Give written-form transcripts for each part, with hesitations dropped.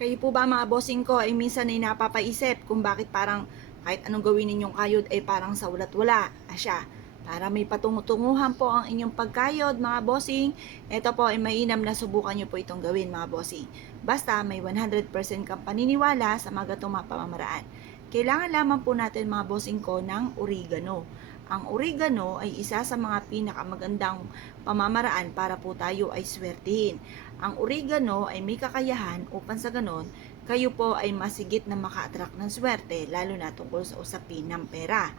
Kayo po ba mga bossing ko ay minsan ay napapaisip kung bakit parang kahit anong gawin ninyong kayod ay parang sa walat wala asya. Para may patungutunguhan po ang inyong pagkayod mga bossing, ito po ay mainam na subukan nyo po itong gawin mga bossing. Basta may 100% kang paniniwala sa mga gatong mga pamamaraan. Kailangan lamang po natin mga bossing ko ng oregano. Ang oregano ay isa sa mga pinakamagandang pamamaraan para po tayo ay swertihin. Ang oregano ay may kakayahan upang sa ganon, kayo po ay masigit na maka-attract ng swerte, lalo na tungkol sa usapin ng pera.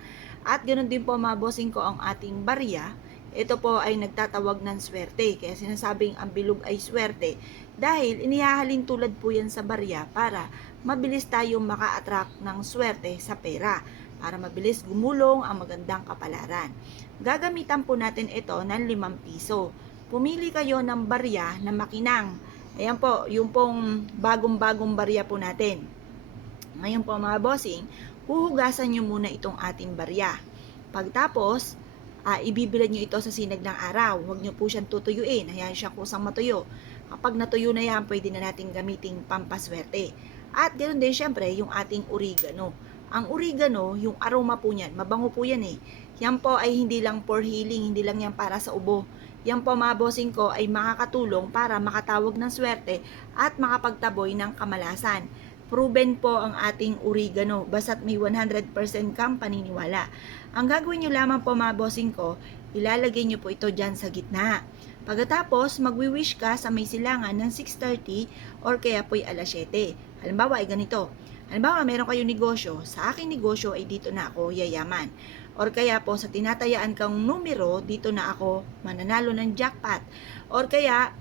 At ganoon din po mga bossing ko ang ating barya, ito po ay nagtatawag ng swerte. Kaya sinasabing ang bilog ay swerte dahil inihahalin tulad po yan sa barya para mabilis tayong maka-attract ng swerte sa pera, para mabilis gumulong ang magandang kapalaran. Gagamitan po natin ito ng 5 piso. Pumili kayo ng barya na makinang. Ayan po, yung pong bagong-bagong barya po natin. Ngayon po mga bossing, huhugasan nyo muna itong ating barya. Pagtapos, ibibilad nyo ito sa sinag ng araw. Huwag nyo po siyang tutuyuin. Hayaan siya kusang matuyo. Kapag natuyo na yan, pwede na natin gamitin pampaswerte. At ganoon din syempre, yung ating oregano. Ang oregano, yung aroma po niyan, mabango po yan eh. Yan po ay hindi lang for healing, hindi lang yan para sa ubo. Yan po mga bossing ko ay makakatulong para makatawag ng swerte at makapagtaboy ng kamalasan. Proven po ang ating oregano, basta't may 100% kang paniniwala. Ang gagawin nyo lamang po mga bossing ko, ilalagay nyo po ito dyan sa gitna. Pagkatapos, magwi-wish ka sa may silangan ng 6:30 or kaya po'y alas 7. Halimbawa ay ganito. Halimbawa, meron kayong negosyo. Sa aking negosyo ay dito na ako yayaman. Or kaya po sa tinatayaan kang numero, dito na ako mananalo ng jackpot. Or kaya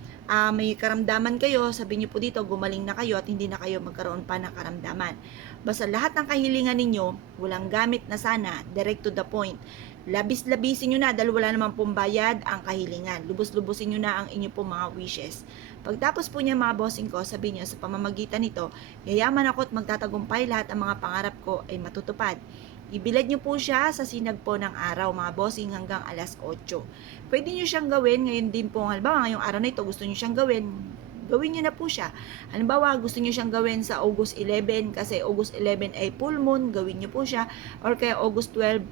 may karamdaman kayo, sabihin niyo po dito, gumaling na kayo at hindi na kayo magkaroon pa ng karamdaman. Basta lahat ng kahilingan ninyo, walang gamit na sana, direct to the point. Labis-labisin nyo na dahil wala naman pong bayad ang kahilingan. Lubos-lubusin nyo na ang inyo pong mga wishes. Pagtapos po niya mga bossing ko, sabihin nyo sa pamamagitan nito, yayaman ako at magtatagumpay, lahat ang mga pangarap ko ay matutupad. Ibilad nyo po siya sa sinag po ng araw mga bossing hanggang alas 8. Pwede nyo siyang gawin ngayon din po, halimbawa ngayong araw na ito gusto nyo siyang gawin, gawin nyo na po siya. Halimbawa, gusto nyo siyang gawin sa August 11 kasi August 11 ay full moon, gawin nyo po siya. Or kaya August 12,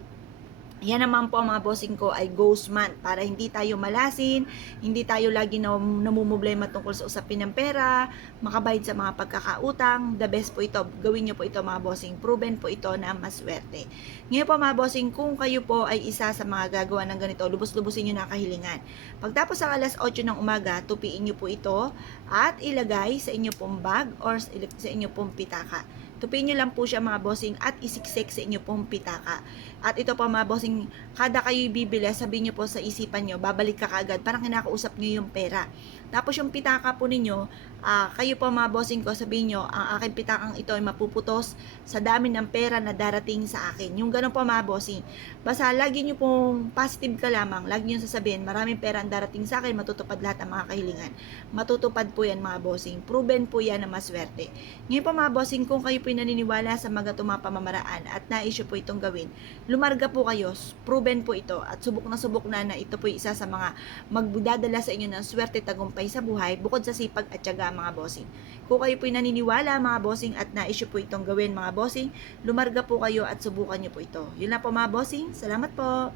yan naman po mga bossing ko ay ghost month para hindi tayo malasin, hindi tayo lagi namumblema tungkol sa usapin ng pera, makabayad sa mga pagkakautang. The best po ito, gawin nyo po ito mga bossing, proven po ito na maswerte. Ngayon po mga bossing, kung kayo po ay isa sa mga gagawa ng ganito, lubos-lubusin nyo na kahilingan. Pagtapos ng alas 8 ng umaga, tupiin nyo po ito at ilagay sa inyo pong bag or sa inyo pong pitaka. Tupiin nyo lang po siya mga bossing at isiksik sa inyo pong pitaka. At ito po mga bossing, kada kayo bibili, sabihin nyo po sa isipan nyo, babalik ka kaagad, parang kinakausap nyo yung pera. Tapos yung pitaka po ninyo, kayo po mga bossing ko, sabihin nyo, ang aking pitakang ito ay mapuputos sa dami ng pera na darating sa akin. Yung ganun po mga bossing. Basta lagi nyo pong positive ka lamang, lagi nyo sasabihin, maraming pera ang darating sa akin, matutupad lahat ang mga kahilingan. Matutupad po yan mga bossing. Proven po yan na maswerte. Ngayon po mga bossing, kung kayo po naniniwala sa mga tumang pamamaraan at nais po itong gawin, lumarga po kayo, proven po ito at subok na ito po isa sa mga magdadala sa inyo ng swerte tagumpay sa buhay bukod sa sipag at tiyaga mga bossing. Kung kayo po naniniwala mga bossing at nais po itong gawin mga bossing, lumarga po kayo at subukan nyo po ito. Yun na po mga bossing, salamat po!